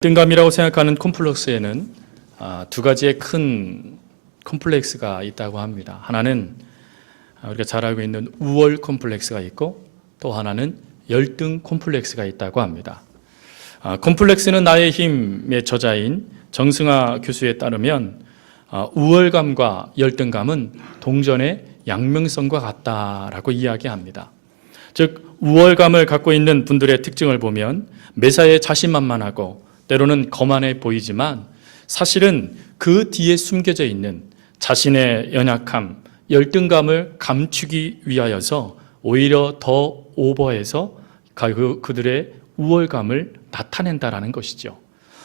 열등감이라고 생각하는 콤플렉스에는 두 가지의 큰 콤플렉스가 있다고 합니다. 하나는 우리가 잘 알고 있는 우월 콤플렉스가 있고, 또 하나는 열등 콤플렉스가 있다고 합니다. 콤플렉스는 나의 힘의 저자인 정승화 교수에 따르면 우월감과 열등감은 동전의 양면성과 같다라고 이야기합니다. 즉, 우월감을 갖고 있는 분들의 특징을 보면 매사에 자신만만하고 때로는 거만해 보이지만 사실은 그 뒤에 숨겨져 있는 자신의 연약함, 열등감을 감추기 위하여서 오히려 더 오버해서 그들의 우월감을 나타낸다라는 것이죠.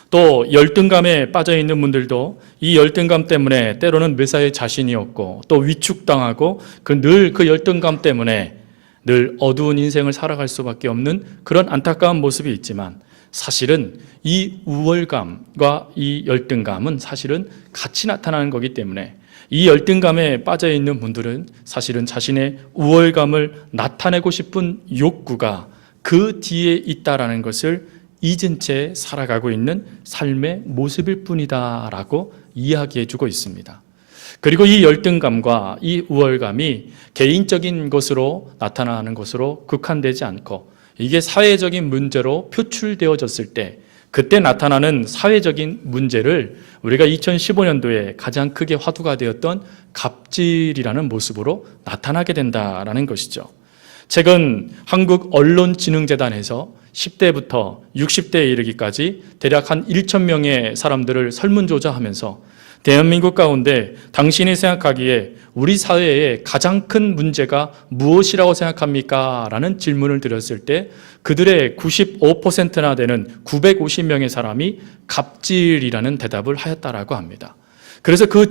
또 열등감에 빠져 있는 분들도 이 열등감 때문에 때로는 매사에 자신이 없고 또 위축당하고 늘 그 열등감 때문에 늘 어두운 인생을 살아갈 수밖에 없는 그런 안타까운 모습이 있지만, 사실은 이 우월감과 이 열등감은 사실은 같이 나타나는 거기 때문에 이 열등감에 빠져 있는 분들은 사실은 자신의 우월감을 나타내고 싶은 욕구가 그 뒤에 있다라는 것을 잊은 채 살아가고 있는 삶의 모습일 뿐이다라고 이야기해 주고 있습니다. 그리고 이 열등감과 이 우월감이 개인적인 것으로 나타나는 것으로 국한되지 않고 이게 사회적인 문제로 표출되어졌을 때 그때 나타나는 사회적인 문제를 우리가 2015년도에 가장 크게 화두가 되었던 갑질이라는 모습으로 나타나게 된다라는 것이죠. 최근 한국언론진흥재단에서 10대부터 60대에 이르기까지 대략 한 1,000명의 사람들을 설문조사하면서 대한민국 가운데 당신이 생각하기에 우리 사회의 가장 큰 문제가 무엇이라고 생각합니까? 라는 질문을 드렸을 때 그들의 95%나 되는 950명의 사람이 갑질이라는 대답을 하였다라고 합니다. 그래서 그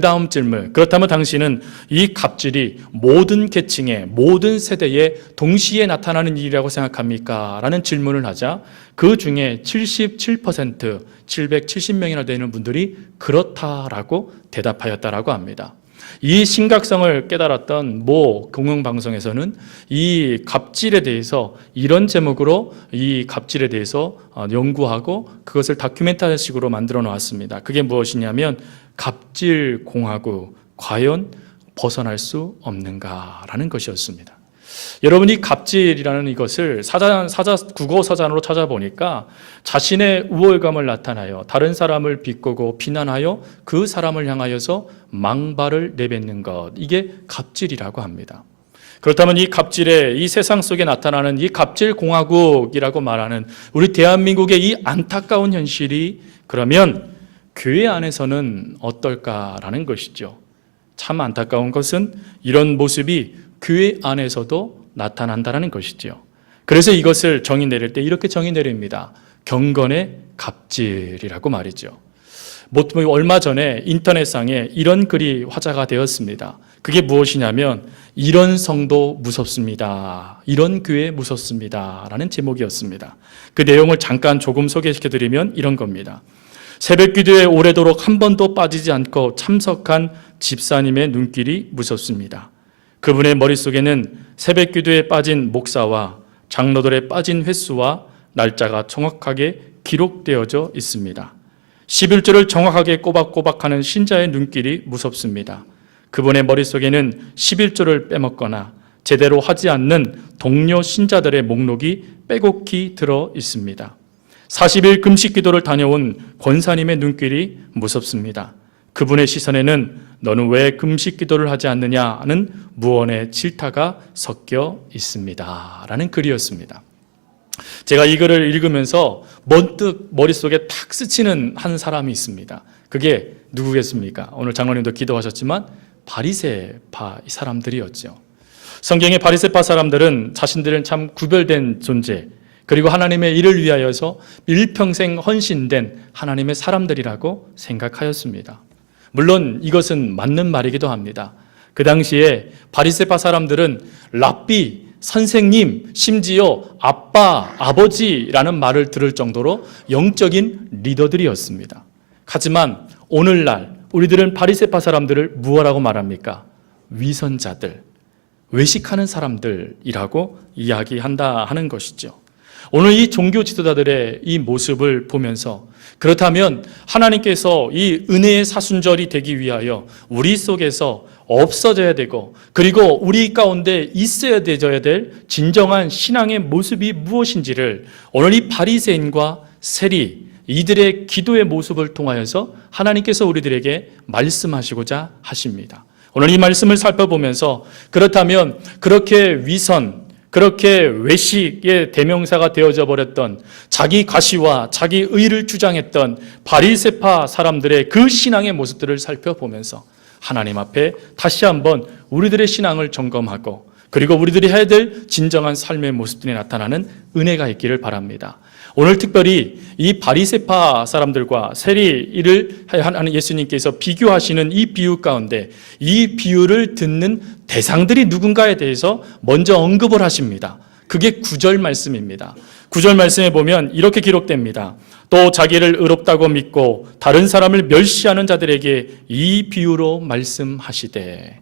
다음 질문, 그렇다면 당신은 이 갑질이 모든 계층의 모든 세대에 동시에 나타나는 일이라고 생각합니까? 라는 질문을 하자 그 중에 77%, 770명이나 되는 분들이 그렇다라고 대답하였다라고 합니다. 이 심각성을 깨달았던 모 공영방송에서는 이 갑질에 대해서 이런 제목으로 이 갑질에 대해서 연구하고 그것을 다큐멘터리식으로 만들어 놓았습니다. 그게 무엇이냐면 갑질 공화국 과연 벗어날 수 없는가라는 것이었습니다. 여러분이 갑질이라는 이것을 국어 사전으로 찾아보니까 자신의 우월감을 나타나여 다른 사람을 비꼬고 비난하여 그 사람을 향하여서 망발을 내뱉는 것, 이게 갑질이라고 합니다. 그렇다면 이 갑질의 이 세상 속에 나타나는 이 갑질 공화국이라고 말하는 우리 대한민국의 이 안타까운 현실이 그러면 교회 안에서는 어떨까라는 것이죠. 참 안타까운 것은 이런 모습이 교회 안에서도 나타난다는 것이죠. 그래서 이것을 정의 내릴 때 이렇게 정의 내립니다. 경건의 갑질이라고 말이죠. 얼마 전에 인터넷상에 이런 글이 화제가 되었습니다. 그게 무엇이냐면 이런 성도 무섭습니다. 이런 교회 무섭습니다. 라는 제목이었습니다. 그 내용을 잠깐 조금 소개시켜드리면 이런 겁니다. 새벽기도에 오래도록 한 번도 빠지지 않고 참석한 집사님의 눈길이 무섭습니다. 그분의 머릿속에는 새벽기도에 빠진 목사와 장로들의 빠진 횟수와 날짜가 정확하게 기록되어져 있습니다. 11조를 정확하게 꼬박꼬박하는 신자의 눈길이 무섭습니다. 그분의 머릿속에는 11조를 빼먹거나 제대로 하지 않는 동료 신자들의 목록이 빼곡히 들어 있습니다. 40일 금식 기도를 다녀온 권사님의 눈길이 무섭습니다. 그분의 시선에는 너는 왜 금식 기도를 하지 않느냐는 무언의 질타가 섞여 있습니다. 라는 글이었습니다. 제가 이 글을 읽으면서 번뜩 머릿속에 탁 스치는 한 사람이 있습니다. 그게 누구겠습니까? 오늘 장로님도 기도하셨지만 바리새파 사람들이었죠. 성경의 바리새파 사람들은 자신들은 참 구별된 존재, 그리고 하나님의 일을 위하여서 일평생 헌신된 하나님의 사람들이라고 생각하였습니다. 물론 이것은 맞는 말이기도 합니다. 그 당시에 바리새파 사람들은 랍비, 선생님, 심지어 아빠, 아버지라는 말을 들을 정도로 영적인 리더들이었습니다. 하지만 오늘날 우리들은 바리새파 사람들을 무엇이라고 말합니까? 위선자들, 외식하는 사람들이라고 이야기한다 하는 것이죠. 오늘 이 종교 지도자들의 이 모습을 보면서 그렇다면 하나님께서 이 은혜의 사순절이 되기 위하여 우리 속에서 없어져야 되고 그리고 우리 가운데 있어야 될 진정한 신앙의 모습이 무엇인지를 오늘 이 바리새인과 세리 이들의 기도의 모습을 통하여서 하나님께서 우리들에게 말씀하시고자 하십니다. 오늘 이 말씀을 살펴보면서 그렇다면 그렇게 위선, 그렇게 외식의 대명사가 되어져 버렸던 자기 과시와 자기 의를 주장했던 바리새파 사람들의 그 신앙의 모습들을 살펴보면서 하나님 앞에 다시 한번 우리들의 신앙을 점검하고 그리고 우리들이 해야 될 진정한 삶의 모습들이 나타나는 은혜가 있기를 바랍니다. 오늘 특별히 이 바리새파 사람들과 세리를 하는 예수님께서 비교하시는 이 비유 가운데 이 비유를 듣는 대상들이 누군가에 대해서 먼저 언급을 하십니다. 그게 9절 말씀입니다. 9절 말씀에 보면 이렇게 기록됩니다. 또 자기를 의롭다고 믿고 다른 사람을 멸시하는 자들에게 이 비유로 말씀하시되,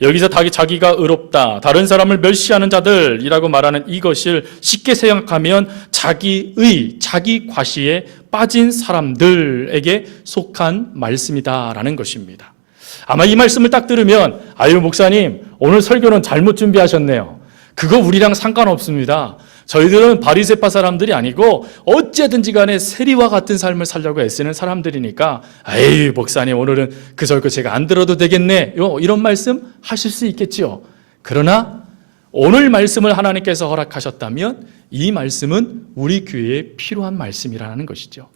여기서 자기가 의롭다, 다른 사람을 멸시하는 자들이라고 말하는 이것을 쉽게 생각하면 자기의, 자기 과시에 빠진 사람들에게 속한 말씀이다라는 것입니다. 아마 이 말씀을 딱 들으면 아유 목사님 오늘 설교는 잘못 준비하셨네요. 그거 우리랑 상관없습니다. 저희들은 바리새파 사람들이 아니고 어쨌든지 간에 세리와 같은 삶을 살려고 애쓰는 사람들이니까 에이 목사님 오늘은 그 설교 제가 안 들어도 되겠네 이런 말씀 하실 수 있겠지요. 그러나 오늘 말씀을 하나님께서 허락하셨다면 이 말씀은 우리 교회에 필요한 말씀이라는 것이죠.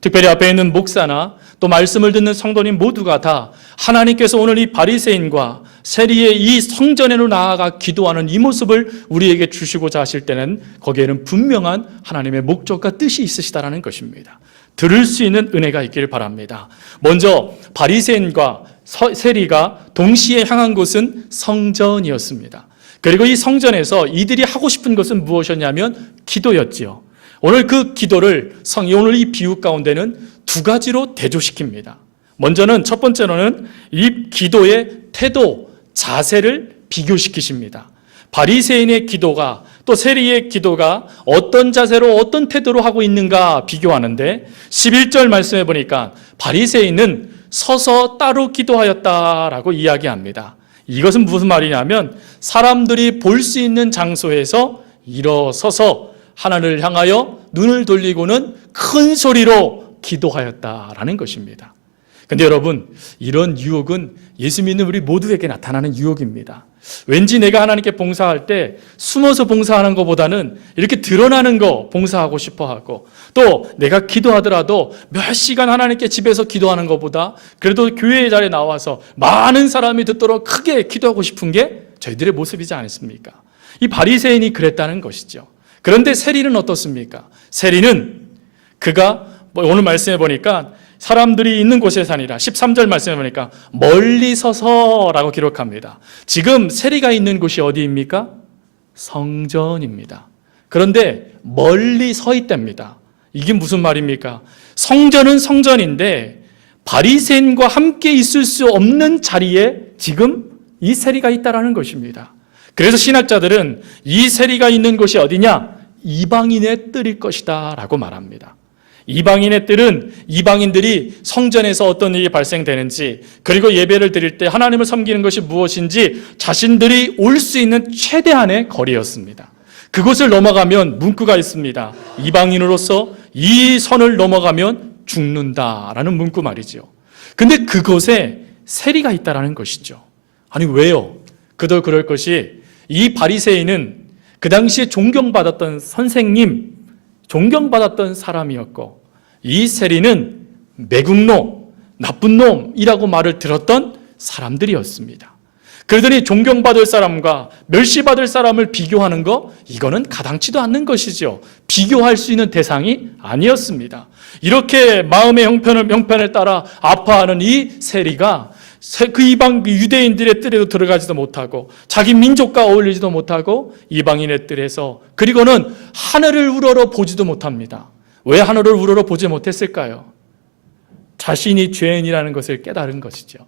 특별히 앞에 있는 목사나 또 말씀을 듣는 성도님 모두가 다 하나님께서 오늘 이 바리새인과 세리의 이 성전에로 나아가 기도하는 이 모습을 우리에게 주시고자 하실 때는 거기에는 분명한 하나님의 목적과 뜻이 있으시다라는 것입니다. 들을 수 있는 은혜가 있기를 바랍니다. 먼저 바리새인과 세리가 동시에 향한 곳은 성전이었습니다. 그리고 이 성전에서 이들이 하고 싶은 것은 무엇이었냐면 기도였지요. 오늘 그 기도를 오늘 이 비유 가운데는 두 가지로 대조시킵니다. 먼저는 첫 번째로는 이 기도의 태도, 자세를 비교시키십니다. 바리새인의 기도가 또 세리의 기도가 어떤 자세로 어떤 태도로 하고 있는가 비교하는데 11절 말씀해 보니까 바리새인은 서서 따로 기도하였다라고 이야기합니다. 이것은 무슨 말이냐면 사람들이 볼 수 있는 장소에서 일어서서 하나님을 향하여 눈을 돌리고는 큰 소리로 기도하였다라는 것입니다. 근데 여러분, 이런 유혹은 예수 믿는 우리 모두에게 나타나는 유혹입니다. 왠지 내가 하나님께 봉사할 때 숨어서 봉사하는 것보다는 이렇게 드러나는 거 봉사하고 싶어 하고, 또 내가 기도하더라도 몇 시간 하나님께 집에서 기도하는 것보다 그래도 교회 자리에 나와서 많은 사람이 듣도록 크게 기도하고 싶은 게 저희들의 모습이지 않습니까? 이 바리새인이 그랬다는 것이죠. 그런데 세리는 어떻습니까? 세리는 그가 오늘 말씀해 보니까 사람들이 있는 곳에서 아니라 13절 말씀해 보니까 멀리 서서라고 기록합니다. 지금 세리가 있는 곳이 어디입니까? 성전입니다. 그런데 멀리 서 있답니다. 이게 무슨 말입니까? 성전은 성전인데 바리새인과 함께 있을 수 없는 자리에 지금 이 세리가 있다라는 것입니다. 그래서 신학자들은 이 세리가 있는 곳이 어디냐? 이방인의 뜰일 것이다 라고 말합니다. 이방인의 뜰은 이방인들이 성전에서 어떤 일이 발생되는지, 그리고 예배를 드릴 때 하나님을 섬기는 것이 무엇인지 자신들이 올 수 있는 최대한의 거리였습니다. 그곳을 넘어가면 문구가 있습니다. 이방인으로서 이 선을 넘어가면 죽는다라는 문구 말이죠. 근데 그곳에 세리가 있다라는 것이죠. 아니 왜요? 그도 그럴 것이 이 바리새인은 그 당시에 존경받았던 선생님, 존경받았던 사람이었고, 이 세리는 매국노, 나쁜 놈이라고 말을 들었던 사람들이었습니다. 그러더니 존경받을 사람과 멸시받을 사람을 비교하는 거, 이거는 가당치도 않는 것이죠. 비교할 수 있는 대상이 아니었습니다. 이렇게 마음의 형편을 따라 아파하는 이 세리가 그 이방 유대인들의 뜰에도 들어가지도 못하고 자기 민족과 어울리지도 못하고 이방인의 뜰에서, 그리고는 하늘을 우러러 보지도 못합니다. 왜 하늘을 우러러 보지 못했을까요? 자신이 죄인이라는 것을 깨달은 것이죠.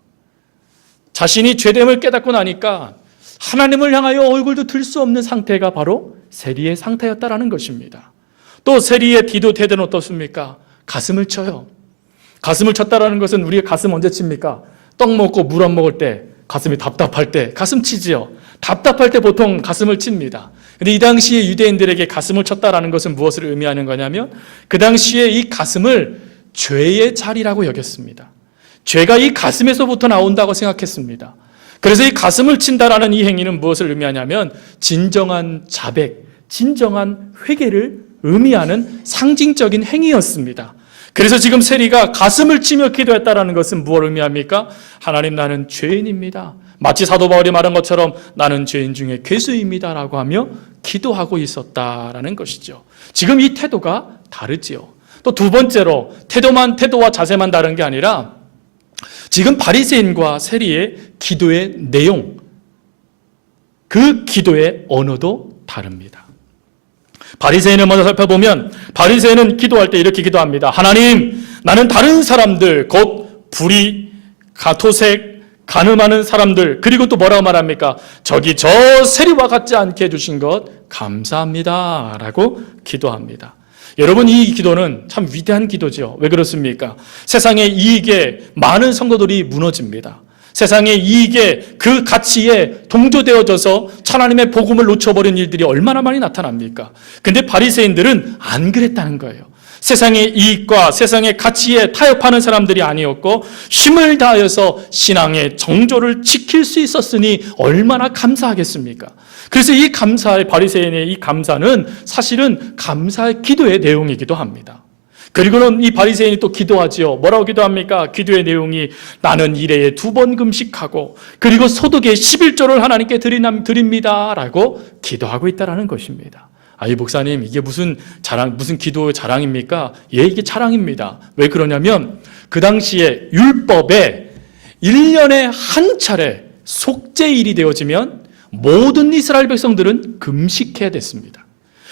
자신이 죄됨을 깨닫고 나니까 하나님을 향하여 얼굴도 들 수 없는 상태가 바로 세리의 상태였다라는 것입니다. 또 세리의 기도 태도는 어떻습니까? 가슴을 쳐요. 가슴을 쳤다라는 것은 우리가 가슴 언제 칩니까? 떡 먹고 물 안 먹을 때, 가슴이 답답할 때 가슴 치지요. 답답할 때 보통 가슴을 칩니다. 근데 이 당시에 유대인들에게 가슴을 쳤다라는 것은 무엇을 의미하는 거냐면 그 당시에 이 가슴을 죄의 자리라고 여겼습니다. 죄가 이 가슴에서부터 나온다고 생각했습니다. 그래서 이 가슴을 친다라는 이 행위는 무엇을 의미하냐면 진정한 자백, 진정한 회개를 의미하는 상징적인 행위였습니다. 그래서 지금 세리가 가슴을 치며 기도했다라는 것은 무엇을 의미합니까? 하나님, 나는 죄인입니다. 마치 사도 바울이 말한 것처럼 나는 죄인 중에 괴수입니다 라고 하며 기도하고 있었다라는 것이죠. 지금 이 태도가 다르지요. 또 두 번째로 태도와 자세만 다른 게 아니라 지금 바리새인과 세리의 기도의 내용, 그 기도의 언어도 다릅니다. 바리새인을 먼저 살펴보면 바리새인은 기도할 때 이렇게 기도합니다. 하나님, 나는 다른 사람들, 곧 불의, 가토색, 가늠하는 사람들, 그리고 또 뭐라고 말합니까? 저기 저 세리와 같지 않게 해주신 것 감사합니다 라고 기도합니다. 여러분, 이 기도는 참 위대한 기도죠. 왜 그렇습니까? 세상의 이익에 많은 성도들이 무너집니다. 세상의 이익에 그 가치에 동조되어져서 하나님의 복음을 놓쳐버린 일들이 얼마나 많이 나타납니까? 근데 바리새인들은 안 그랬다는 거예요. 세상의 이익과 세상의 가치에 타협하는 사람들이 아니었고 힘을 다하여서 신앙의 정조를 지킬 수 있었으니 얼마나 감사하겠습니까? 그래서 이 감사의 바리새인의 이 감사는 사실은 감사의 기도의 내용이기도 합니다. 그리고는 이 바리새인이 또 기도하지요. 뭐라고 기도합니까? 기도의 내용이 나는 일해에 2번 금식하고 그리고 소득의 11조를 하나님께 드립니다 라고 기도하고 있다는 것입니다. 이 목사님, 이게 무슨 기도의 자랑입니까? 예, 이게 자랑입니다. 왜 그러냐면 그 당시에 율법에 1년에 한 차례 속죄일이 되어지면 모든 이스라엘 백성들은 금식해야 됐습니다.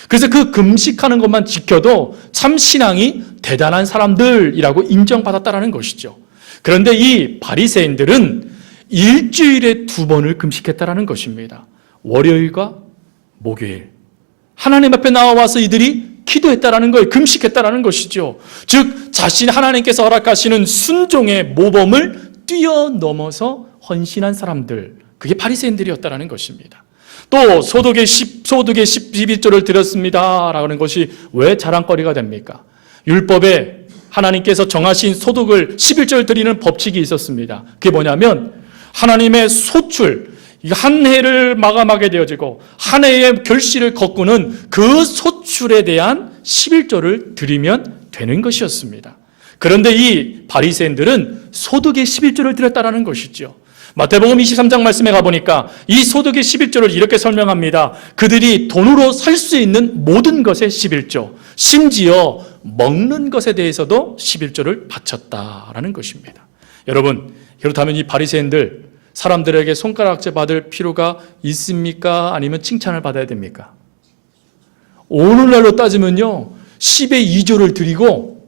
그래서 그 금식하는 것만 지켜도 참 신앙이 대단한 사람들이라고 인정받았다는 것이죠. 그런데 이 바리새인들은 일주일에 2번을 금식했다는 것입니다. 월요일과 목요일. 하나님 앞에 나와서 이들이 기도했다라는 거예요. 금식했다라는 것이죠. 즉 하나님께서 허락하시는 순종의 모범을 뛰어넘어서 헌신한 사람들, 그게 바리새인들이었다라는 것입니다. 또 소득의 12조를 드렸습니다라는 것이 왜 자랑거리가 됩니까? 율법에 하나님께서 정하신 소득을 11조를 드리는 법칙이 있었습니다. 그게 뭐냐면 하나님의 소출, 한 해를 마감하게 되어지고 한 해의 결실을 거꾸는 그 소출에 대한 11조를 드리면 되는 것이었습니다. 그런데 이 바리새인들은 소득의 11조를 드렸다는 것이죠. 마태복음 23장 말씀에 가보니까 이 소득의 11조를 이렇게 설명합니다. 그들이 돈으로 살 수 있는 모든 것의 11조, 심지어 먹는 것에 대해서도 11조를 바쳤다라는 것입니다. 여러분, 그렇다면 이 바리새인들 사람들에게 손가락질 받을 필요가 있습니까? 아니면 칭찬을 받아야 됩니까? 오늘날로 따지면요, 10의 2조를 드리고,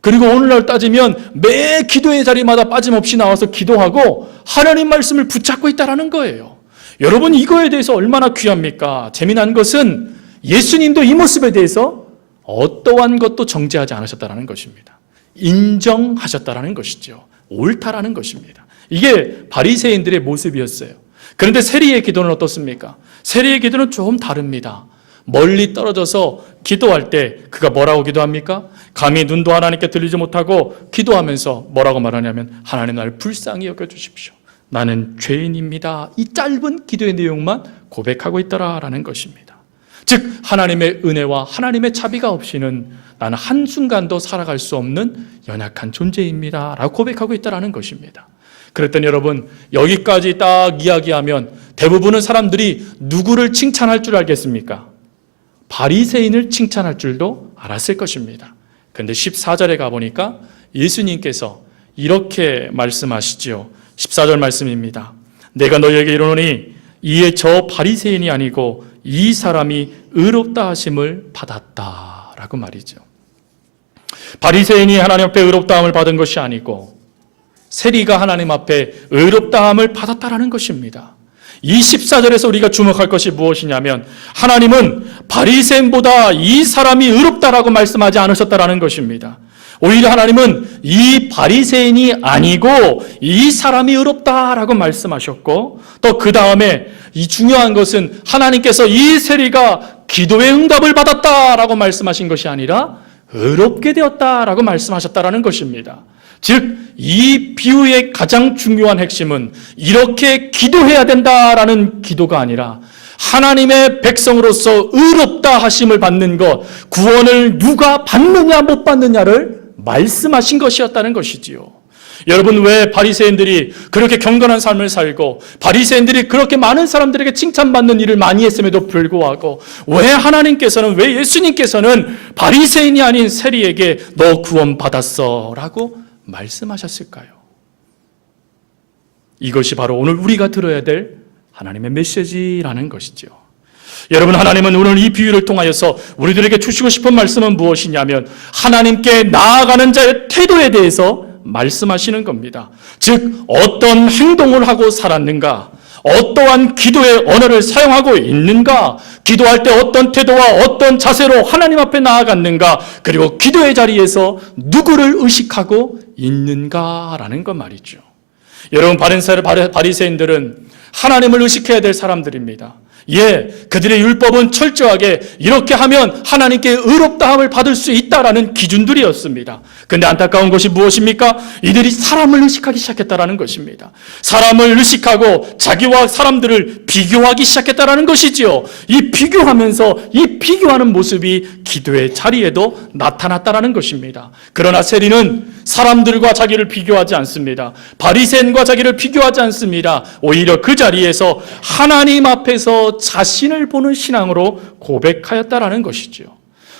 그리고 오늘날 따지면 매 기도의 자리마다 빠짐없이 나와서 기도하고 하나님 말씀을 붙잡고 있다는 거예요. 여러분, 이거에 대해서 얼마나 귀합니까? 재미난 것은 예수님도 이 모습에 대해서 어떠한 것도 정죄하지 않으셨다는 것입니다. 인정하셨다는 것이죠. 옳다라는 것입니다. 이게 바리새인들의 모습이었어요. 그런데 세리의 기도는 어떻습니까? 세리의 기도는 조금 다릅니다. 멀리 떨어져서 기도할 때 그가 뭐라고 기도합니까? 감히 눈도 하나님께 들리지 못하고 기도하면서 뭐라고 말하냐면 하나님, 나를 불쌍히 여겨주십시오. 나는 죄인입니다. 이 짧은 기도의 내용만 고백하고 있더라라는 것입니다. 즉 하나님의 은혜와 하나님의 자비가 없이는 나는 한순간도 살아갈 수 없는 연약한 존재입니다 라고 고백하고 있다는 것입니다. 그랬더니 여러분, 여기까지 딱 이야기하면 대부분의 사람들이 누구를 칭찬할 줄 알겠습니까? 바리새인을 칭찬할 줄도 알았을 것입니다. 그런데 14절에 가보니까 예수님께서 이렇게 말씀하시죠. 14절 말씀입니다. 내가 너희에게 이르노니 이에 저 바리새인이 아니고 이 사람이 의롭다 하심을 받았다라고 말이죠. 바리새인이 하나님 앞에 의롭다함을 받은 것이 아니고 세리가 하나님 앞에 의롭다함을 받았다라는 것입니다. 이 14절에서 우리가 주목할 것이 무엇이냐면 하나님은 바리새인보다 이 사람이 의롭다라고 말씀하지 않으셨다라는 것입니다. 오히려 하나님은 이 바리새인이 아니고 이 사람이 의롭다라고 말씀하셨고, 또 그 다음에 이 중요한 것은 하나님께서 이 세리가 기도의 응답을 받았다라고 말씀하신 것이 아니라 의롭게 되었다라고 말씀하셨다라는 것입니다. 즉, 이 비유의 가장 중요한 핵심은 이렇게 기도해야 된다라는 기도가 아니라 하나님의 백성으로서 의롭다 하심을 받는 것, 구원을 누가 받느냐 못 받느냐를 말씀하신 것이었다는 것이지요. 여러분, 왜 바리새인들이 그렇게 경건한 삶을 살고 바리새인들이 그렇게 많은 사람들에게 칭찬받는 일을 많이 했음에도 불구하고 왜 하나님께서는, 왜 예수님께서는 바리새인이 아닌 세리에게 너 구원받았어 라고 말씀하셨을까요? 이것이 바로 오늘 우리가 들어야 될 하나님의 메시지라는 것이죠. 여러분, 하나님은 오늘 이 비유를 통하여서 우리들에게 주시고 싶은 말씀은 무엇이냐면 하나님께 나아가는 자의 태도에 대해서 말씀하시는 겁니다. 즉, 어떤 행동을 하고 살았는가, 어떠한 기도의 언어를 사용하고 있는가, 기도할 때 어떤 태도와 어떤 자세로 하나님 앞에 나아갔는가, 그리고 기도의 자리에서 누구를 의식하고 있는가라는 것 말이죠. 여러분, 바리새인들은 하나님을 의식해야 될 사람들입니다. 그들의 율법은 철저하게 이렇게 하면 하나님께 의롭다함을 받을 수 있다라는 기준들이었습니다. 그런데 안타까운 것이 무엇입니까? 이들이 사람을 의식하기 시작했다라는 것입니다. 사람을 의식하고 자기와 사람들을 비교하기 시작했다라는 것이지요. 이 비교하는 모습이 기도의 자리에도 나타났다라는 것입니다. 그러나 세리는 사람들과 자기를 비교하지 않습니다. 바리새인과 자기를 비교하지 않습니다. 오히려 그 자리에서 하나님 앞에서 자신을 보는 신앙으로 고백하였다라는 것이죠.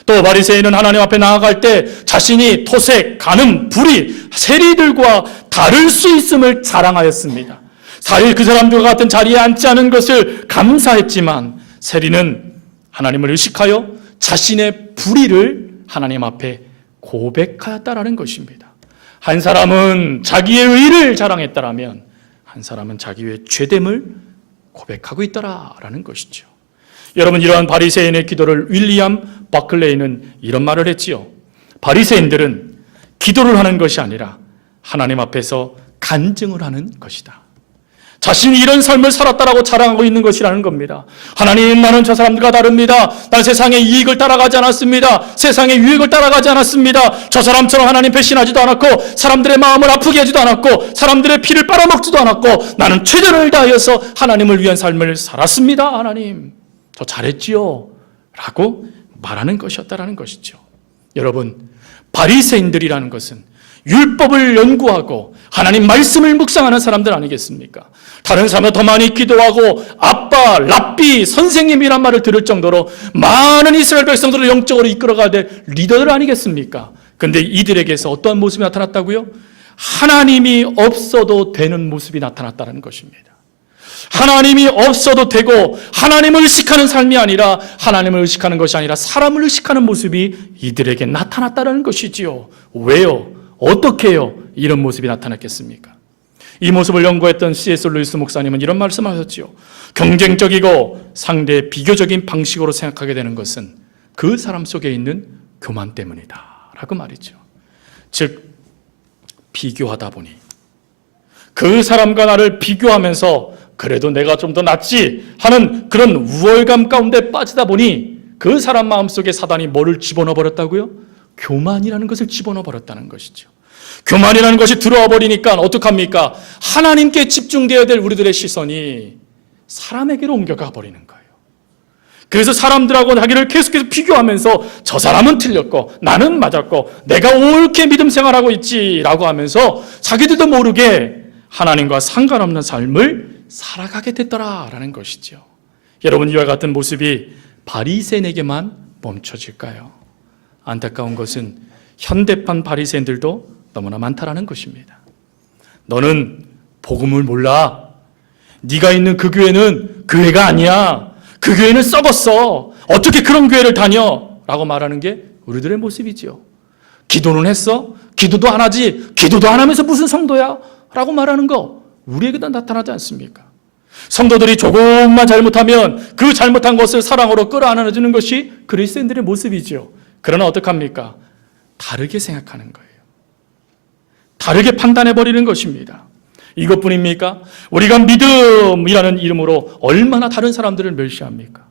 또 바리새인은 하나님 앞에 나아갈 때 자신이 토색, 간음, 불의, 세리들과 다를 수 있음을 자랑하였습니다. 사실 그 사람들과 같은 자리에 앉지 않은 것을 감사했지만 세리는 하나님을 의식하여 자신의 불의를 하나님 앞에 고백하였다라는 것입니다. 한 사람은 자기의 의를 자랑했다라면 한 사람은 자기의 죄됨을 고백하고 있더라라는 것이죠. 여러분, 이러한 바리새인의 기도를 윌리엄 버클레이는 이런 말을 했지요. 바리새인들은 기도를 하는 것이 아니라 하나님 앞에서 간증을 하는 것이다. 자신이 이런 삶을 살았다라고 자랑하고 있는 것이라는 겁니다. 하나님, 나는 저 사람들과 다릅니다. 난 세상의 이익을 따라가지 않았습니다. 세상의 유익을 따라가지 않았습니다. 저 사람처럼 하나님 배신하지도 않았고 사람들의 마음을 아프게 하지도 않았고 사람들의 피를 빨아먹지도 않았고 나는 최선을 다하여서 하나님을 위한 삶을 살았습니다. 하나님, 저 잘했지요 라고 말하는 것이었다라는 것이죠. 여러분, 바리새인들이라는 것은 율법을 연구하고 하나님 말씀을 묵상하는 사람들 아니겠습니까? 다른 사람보다 더 많이 기도하고 아빠, 랍비, 선생님이란 말을 들을 정도로 많은 이스라엘 백성들을 영적으로 이끌어가야 될 리더들 아니겠습니까? 그런데 이들에게서 어떠한 모습이 나타났다고요? 하나님이 없어도 되는 모습이 나타났다는 것입니다. 하나님이 없어도 되고 하나님을 의식하는 삶이 아니라 하나님을 의식하는 것이 아니라 사람을 의식하는 모습이 이들에게 나타났다는 것이지요. 왜요? 어떻게 해요? 이런 모습이 나타났겠습니까? 이 모습을 연구했던 C.S. 루이스 목사님은 이런 말씀하셨지요. 경쟁적이고 상대의 비교적인 방식으로 생각하게 되는 것은 그 사람 속에 있는 교만 때문이다 라고 말이죠. 즉, 비교하다 보니 그 사람과 나를 비교하면서 그래도 내가 좀 더 낫지 하는 그런 우월감 가운데 빠지다 보니 그 사람 마음속에 사단이 뭐를 집어넣어 버렸다고요? 교만이라는 것을 집어넣어 버렸다는 것이죠. 교만이라는 것이 들어와 버리니까 어떡합니까? 하나님께 집중되어야 될 우리들의 시선이 사람에게로 옮겨가 버리는 거예요. 그래서 사람들하고 자기를 계속해서 비교하면서 저 사람은 틀렸고 나는 맞았고 내가 옳게 믿음 생활하고 있지라고 하면서 자기들도 모르게 하나님과 상관없는 삶을 살아가게 됐더라라는 것이죠. 여러분, 이와 같은 모습이 바리새인에게만 멈춰질까요? 안타까운 것은 현대판 바리새인들도 너무나 많다라는 것입니다. 너는 복음을 몰라. 네가 있는 그 교회는 교회가 아니야. 그 교회는 썩었어. 어떻게 그런 교회를 다녀? 라고 말하는 게 우리들의 모습이지요. 기도는 했어? 기도도 안 하지. 기도도 안 하면서 무슨 성도야? 라고 말하는 거 우리에게도 나타나지 않습니까? 성도들이 조금만 잘못하면 그 잘못한 것을 사랑으로 끌어안아주는 것이 그리스도인들의 모습이죠. 그러나 어떡합니까? 다르게 생각하는 거예요. 다르게 판단해버리는 것입니다. 이것뿐입니까? 우리가 믿음이라는 이름으로 얼마나 다른 사람들을 멸시합니까?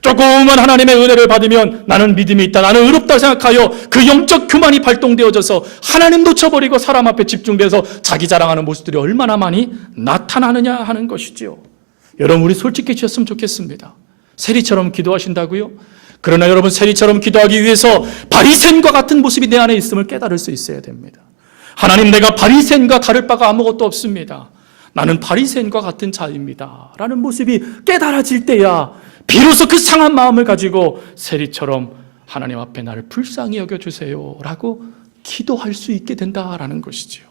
조금만 하나님의 은혜를 받으면 나는 믿음이 있다, 나는 의롭다 생각하여 그 영적 교만이 발동되어져서 하나님 놓쳐버리고 사람 앞에 집중돼서 자기 자랑하는 모습들이 얼마나 많이 나타나느냐 하는 것이지요. 여러분, 우리 솔직해지셨으면 좋겠습니다. 세리처럼 기도하신다고요? 그러나 여러분, 세리처럼 기도하기 위해서 바리새인과 같은 모습이 내 안에 있음을 깨달을 수 있어야 됩니다. 하나님, 내가 바리새인과 다를 바가 아무것도 없습니다. 나는 바리새인과 같은 자입니다 라는 모습이 깨달아질 때야 비로소 그 상한 마음을 가지고 세리처럼 하나님 앞에 나를 불쌍히 여겨주세요 라고 기도할 수 있게 된다라는 것이지요.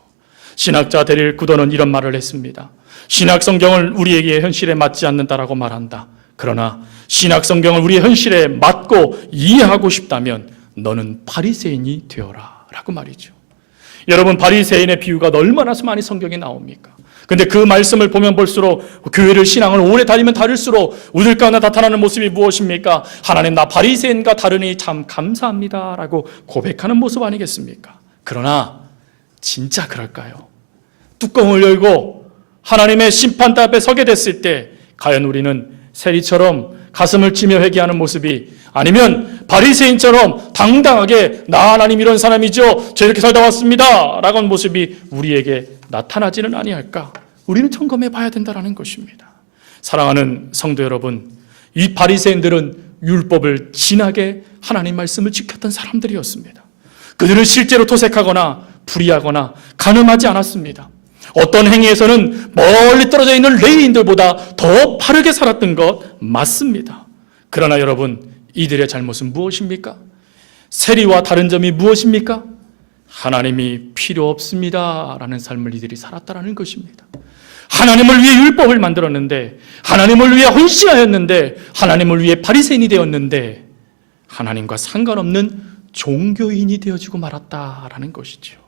신학자 데릴 구도는 이런 말을 했습니다. 신학 성경을 우리에게 현실에 맞지 않는다라고 말한다. 그러나 신학 성경을 우리의 현실에 맞고 이해하고 싶다면 너는 바리새인이 되어라 라고 말이죠. 여러분, 바리새인의 비유가 얼마나 많이 성경에 나옵니까? 근데 그 말씀을 보면 볼수록 교회를 신앙을 오래 다니면 다를수록 우리들 가운데 나타나는 모습이 무엇입니까? 하나님, 나 바리새인과 다르니 참 감사합니다 라고 고백하는 모습 아니겠습니까? 그러나 진짜 그럴까요? 뚜껑을 열고 하나님의 심판대 앞에 서게 됐을 때 과연 우리는 세리처럼 가슴을 치며 회개하는 모습이, 아니면 바리새인처럼 당당하게 나 하나님 이런 사람이죠, 저 이렇게 살다 왔습니다 라고 하는 모습이 우리에게 나타나지는 아니할까? 우리는 점검해 봐야 된다는 것입니다. 사랑하는 성도 여러분, 이 바리새인들은 율법을 진하게 하나님 말씀을 지켰던 사람들이었습니다. 그들은 실제로 토색하거나 불의하거나 간음하지 않았습니다. 어떤 행위에서는 멀리 떨어져 있는 레위인들보다 더 바르게 살았던 것 맞습니다. 그러나 여러분, 이들의 잘못은 무엇입니까? 세리와 다른 점이 무엇입니까? 하나님이 필요 없습니다 라는 삶을 이들이 살았다는 것입니다. 하나님을 위해 율법을 만들었는데, 하나님을 위해 헌신하였는데, 하나님을 위해 바리새인이 되었는데 하나님과 상관없는 종교인이 되어지고 말았다라는 것이죠.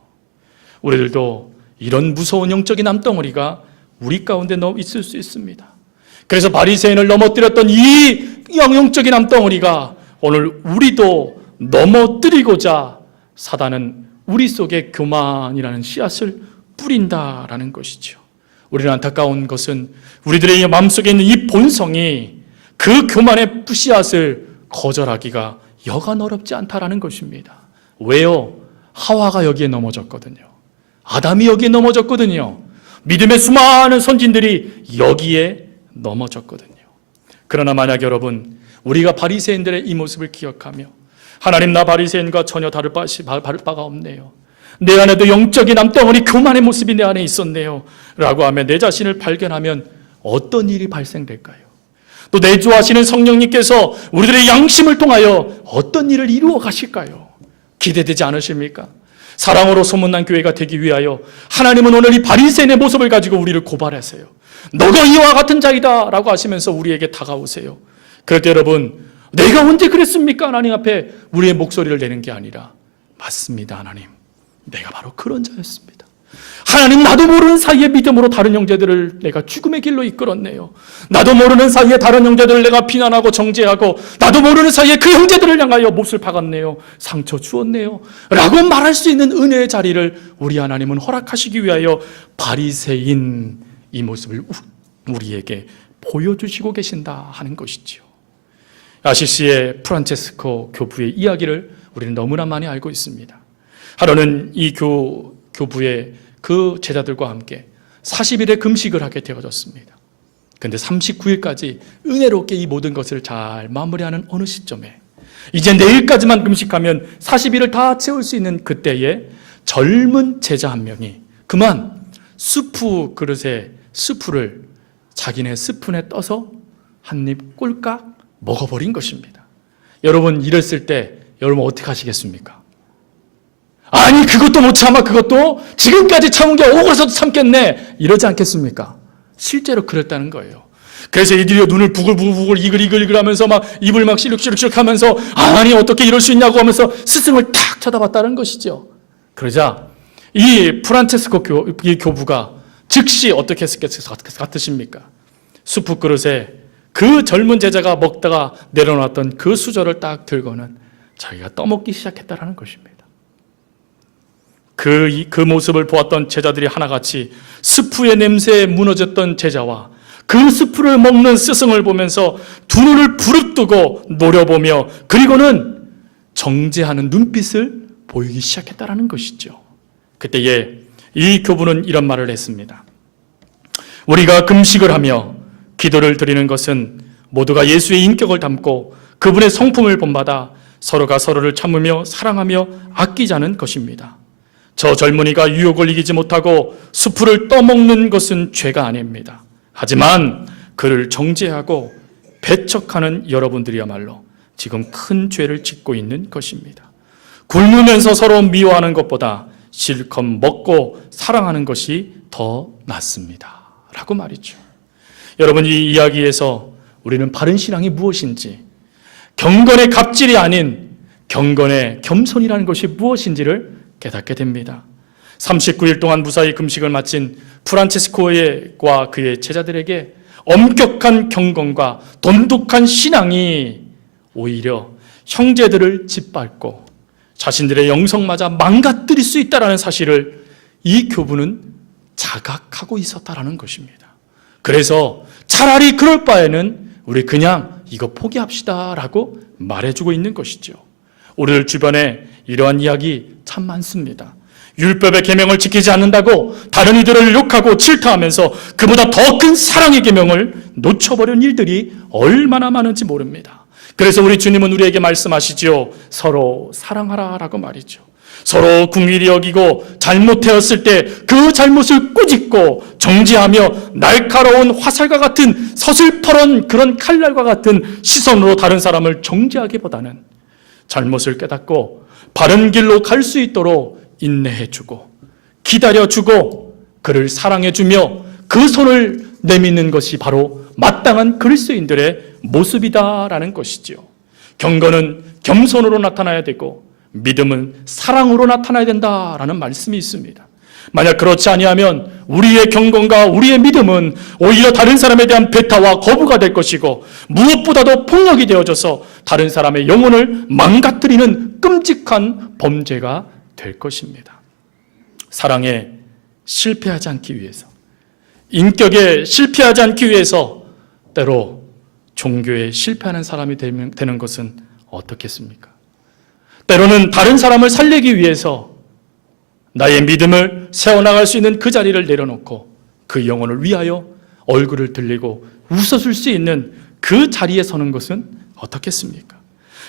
우리들도 이런 무서운 영적인 암덩어리가 우리 가운데 있을 수 있습니다. 그래서 바리새인을 넘어뜨렸던 이 영적인 암덩어리가 오늘 우리도 넘어뜨리고자 사단은 우리 속에 교만이라는 씨앗을 뿌린다라는 것이죠. 우리는 안타까운 것은 우리들의 마음속에 있는 이 본성이 그 교만의 씨앗을 거절하기가 여간 어렵지 않다라는 것입니다. 왜요? 하와가 여기에 넘어졌거든요. 아담이 여기에 넘어졌거든요. 믿음의 수많은 선진들이 여기에 넘어졌거든요. 그러나 만약 여러분, 우리가 바리새인들의 이 모습을 기억하며 하나님, 나 바리새인과 전혀 다를 바가 없네요, 내 안에도 영적인 암덩어리 교만의 모습이 내 안에 있었네요 라고 하며 내 자신을 발견하면 어떤 일이 발생될까요? 또 내주하시는 성령님께서 우리들의 양심을 통하여 어떤 일을 이루어 가실까요? 기대되지 않으십니까? 사랑으로 소문난 교회가 되기 위하여 하나님은 오늘 이 바리새인의 모습을 가지고 우리를 고발하세요. 너가 이와 같은 자이다 라고 하시면서 우리에게 다가오세요. 그럴 때 여러분, 내가 언제 그랬습니까? 하나님 앞에 우리의 목소리를 내는 게 아니라, 맞습니다 하나님, 내가 바로 그런 자였습니다. 하나님, 나도 모르는 사이에 믿음으로 다른 형제들을 내가 죽음의 길로 이끌었네요. 나도 모르는 사이에 다른 형제들을 내가 비난하고 정죄하고, 나도 모르는 사이에 그 형제들을 향하여 몹을 박았네요, 상처 주었네요 라고 말할 수 있는 은혜의 자리를 우리 하나님은 허락하시기 위하여 바리새인 이 모습을 우리에게 보여주시고 계신다 하는 것이지요. 아시시의 프란체스코 교부의 이야기를 우리는 너무나 많이 알고 있습니다. 하루는 이 교부의 그 제자들과 함께 40일의 금식을 하게 되어졌습니다. 그런데 39일까지 은혜롭게 이 모든 것을 잘 마무리하는 어느 시점에 이제 내일까지만 금식하면 40일을 다 채울 수 있는 그때에 젊은 제자 한 명이 그만 수프 그릇에 수프를 자기네 스푼에 떠서 한 입 꼴깍 먹어버린 것입니다. 여러분, 이랬을 때 여러분 어떻게 하시겠습니까? 아니, 그것도 못 참아, 그것도 지금까지 참은 게 억울해서도 참겠네, 이러지 않겠습니까? 실제로 그랬다는 거예요. 그래서 이들이 눈을 부글부글 이글이글 하면서 막 입을 막 시룩시룩 하면서 아니 어떻게 이럴 수 있냐고 하면서 스승을 탁 쳐다봤다는 것이죠. 그러자 이 프란체스코 이 교부가 즉시 어떻게 했을 것 같으십니까? 수프 그릇에 그 젊은 제자가 먹다가 내려놨던 그 수저를 딱 들고는 자기가 떠먹기 시작했다라는 것입니다. 그 모습을 보았던 제자들이 하나같이 스프의 냄새에 무너졌던 제자와 그 스프를 먹는 스승을 보면서 두 눈을 부릅뜨고 노려보며 그리고는 정죄하는 눈빛을 보이기 시작했다라는 것이죠. 그때에 이 교부는 이런 말을 했습니다. 우리가 금식을 하며 기도를 드리는 것은 모두가 예수의 인격을 담고 그분의 성품을 본받아 서로가 서로를 참으며 사랑하며 아끼자는 것입니다. 저 젊은이가 유혹을 이기지 못하고 수프를 떠먹는 것은 죄가 아닙니다. 하지만 그를 정죄하고 배척하는 여러분들이야말로 지금 큰 죄를 짓고 있는 것입니다. 굶으면서 서로 미워하는 것보다 실컷 먹고 사랑하는 것이 더 낫습니다. 라고 말이죠. 여러분, 이 이야기에서 우리는 바른 신앙이 무엇인지, 경건의 갑질이 아닌 경건의 겸손이라는 것이 무엇인지를 깨닫게 됩니다. 39일 동안 무사히 금식을 마친 프란체스코와 그의 제자들에게 엄격한 경건과 돈독한 신앙이 오히려 형제들을 짓밟고 자신들의 영성마저 망가뜨릴 수 있다는 사실을 이 교부는 자각하고 있었다는 것입니다. 그래서 차라리 그럴 바에는 우리 그냥 이거 포기합시다 라고 말해주고 있는 것이죠. 우리들 주변에 이러한 이야기 참 많습니다. 율법의 계명을 지키지 않는다고 다른 이들을 욕하고 질타하면서 그보다 더 큰 사랑의 계명을 놓쳐버린 일들이 얼마나 많은지 모릅니다. 그래서 우리 주님은 우리에게 말씀하시죠. 서로 사랑하라 라고 말이죠. 서로 긍휼히 여기고 잘못되었을 때 그 잘못을 꾸짖고 정지하며 날카로운 화살과 같은 서슬퍼런 그런 칼날과 같은 시선으로 다른 사람을 정죄하기보다는 잘못을 깨닫고 바른 길로 갈 수 있도록 인내해주고 기다려주고 그를 사랑해주며 그 손을 내미는 것이 바로 마땅한 그리스도인들의 모습이다라는 것이죠. 경건은 겸손으로 나타나야 되고 믿음은 사랑으로 나타나야 된다라는 말씀이 있습니다. 만약 그렇지 아니하면 우리의 경건과 우리의 믿음은 오히려 다른 사람에 대한 배타와 거부가 될 것이고 무엇보다도 폭력이 되어져서 다른 사람의 영혼을 망가뜨리는 끔찍한 범죄가 될 것입니다. 사랑에 실패하지 않기 위해서, 인격에 실패하지 않기 위해서 때로 종교에 실패하는 사람이 되는 것은 어떻겠습니까? 때로는 다른 사람을 살리기 위해서 나의 믿음을 세워나갈 수 있는 그 자리를 내려놓고 그 영혼을 위하여 얼굴을 들리고 웃어줄 수 있는 그 자리에 서는 것은 어떻겠습니까?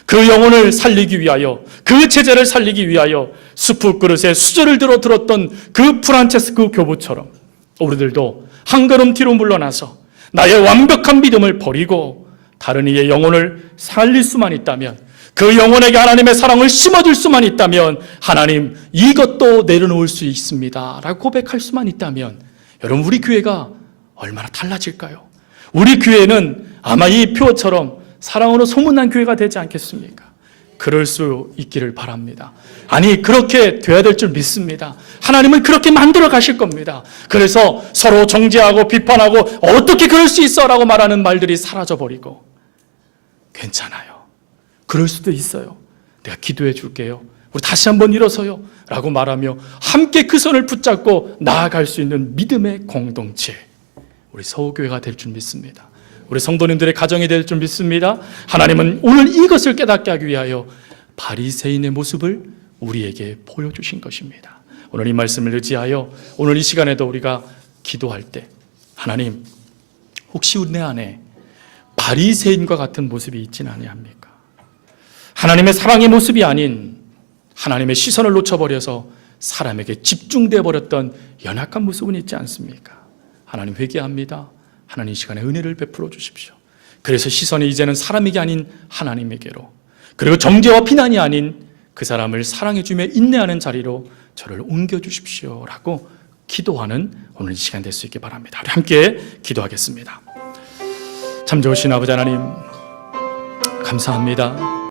그 영혼을 살리기 위하여, 그 제자를 살리기 위하여 수프 그릇에 수저를 들었던 그 프란체스코 교부처럼 우리들도 한 걸음 뒤로 물러나서 나의 완벽한 믿음을 버리고 다른 이의 영혼을 살릴 수만 있다면, 그 영혼에게 하나님의 사랑을 심어줄 수만 있다면 하나님 이것도 내려놓을 수 있습니다 라고 고백할 수만 있다면 여러분, 우리 교회가 얼마나 달라질까요? 우리 교회는 아마 이 표처럼 사랑으로 소문난 교회가 되지 않겠습니까? 그럴 수 있기를 바랍니다. 아니, 그렇게 돼야 될 줄 믿습니다. 하나님은 그렇게 만들어 가실 겁니다. 그래서 서로 정죄하고 비판하고 어떻게 그럴 수 있어 라고 말하는 말들이 사라져버리고, 괜찮아요, 그럴 수도 있어요, 내가 기도해 줄게요, 우리 다시 한번 일어서요 라고 말하며 함께 그 손을 붙잡고 나아갈 수 있는 믿음의 공동체, 우리 서울교회가 될 줄 믿습니다. 우리 성도님들의 가정이 될 줄 믿습니다. 하나님은 오늘 이것을 깨닫게 하기 위하여 바리새인의 모습을 우리에게 보여주신 것입니다. 오늘 이 말씀을 의지하여 오늘 이 시간에도 우리가 기도할 때, 하나님, 혹시 내 안에 바리새인과 같은 모습이 있지는 아니합니까? 하나님의 사랑의 모습이 아닌 하나님의 시선을 놓쳐버려서 사람에게 집중되어 버렸던 연약한 모습은 있지 않습니까? 하나님, 회개합니다. 하나님, 이 시간에 은혜를 베풀어 주십시오. 그래서 시선이 이제는 사람에게 아닌 하나님에게로, 그리고 정죄와 비난이 아닌 그 사람을 사랑해주며 인내하는 자리로 저를 옮겨주십시오 라고 기도하는 오늘 이 시간 될 수 있게 바랍니다. 우리 함께 기도하겠습니다. 참 좋으신 아버지 하나님, 감사합니다.